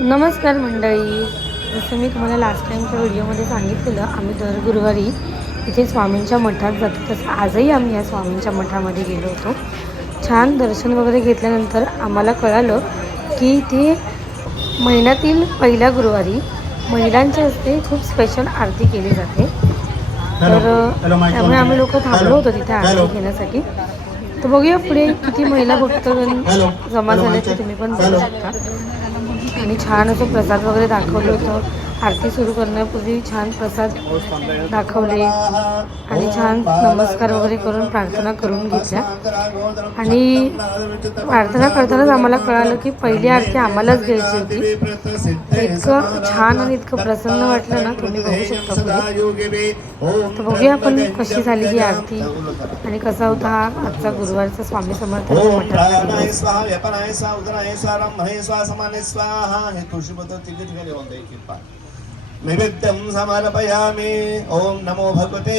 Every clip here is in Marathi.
नमस्कार मंडळी, जसं मी तुम्हाला लास्ट टाईमच्या व्हिडिओमध्ये सांगितलेलं, आम्ही दर गुरुवारी इथे स्वामींच्या मठात जातो. तसं आजही आम्ही या स्वामींच्या मठामध्ये गेलो होतो. छान दर्शन वगैरे घेतल्यानंतर आम्हाला कळालं की इथे महिन्यातील पहिल्या गुरुवारी महिलांच्या हस्ते खूप स्पेशल आरती केली जाते. तर त्यामुळे आम्ही लोक थांबलो होतो तिथे आरती घेण्यासाठी. तर बघूया पुढे किती महिला भक्तगण जमा झाले ते तुम्ही पण बघू शकता. आणि छान असं प्रसाद वगैरे दाखवलं होतं. आरती सुरू करण्यापूर्वी छान प्रसाद दाखवले आणि छान नमस्कार वगैरे करून प्रार्थना करून घेतल्या. आणि प्रार्थना करतानाच आम्हाला कळालं की पहिली आरती आम्हालाच घ्यायची होती. इतकं छान आणि इतकं प्रसन्न वाटलं ना, तुम्ही बघू शकता पुढे. तर बघूया आपण कशी झाली ही आरती आणि कसा होता हा आजचा गुरुवारचा स्वामी समर्थांचा मठातला दिवस. नैवेद्यं समर्पयामि. ओम नमो भगवते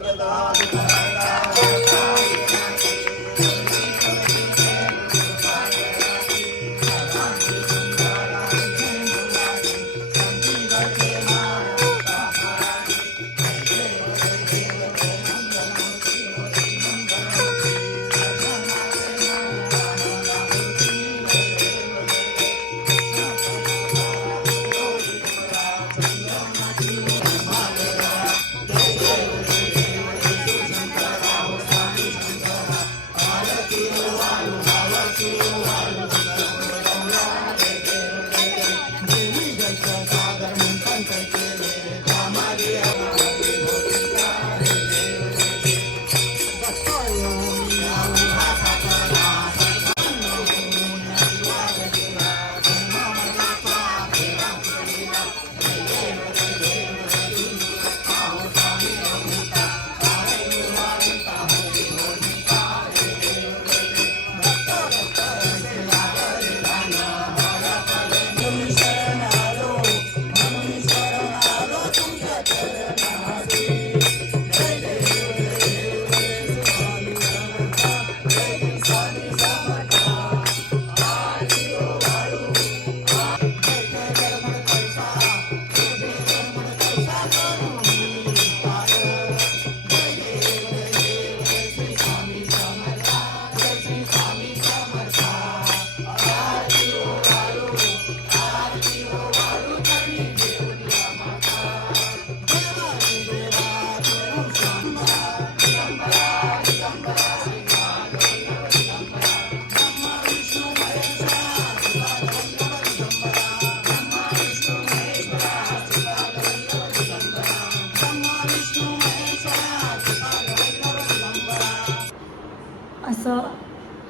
असं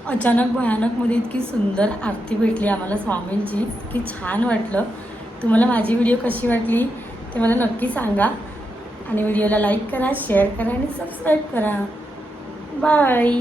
अचानक भयानकमध्ये इतकी सुंदर आरती भेटली आम्हाला स्वामींची. इतकी छान वाटलं. तुम्हाला माझी व्हिडिओ कशी वाटली ते मला नक्की सांगा. आणि व्हिडिओला लाईक करा, शेअर करा आणि सबस्क्राईब करा. बाय.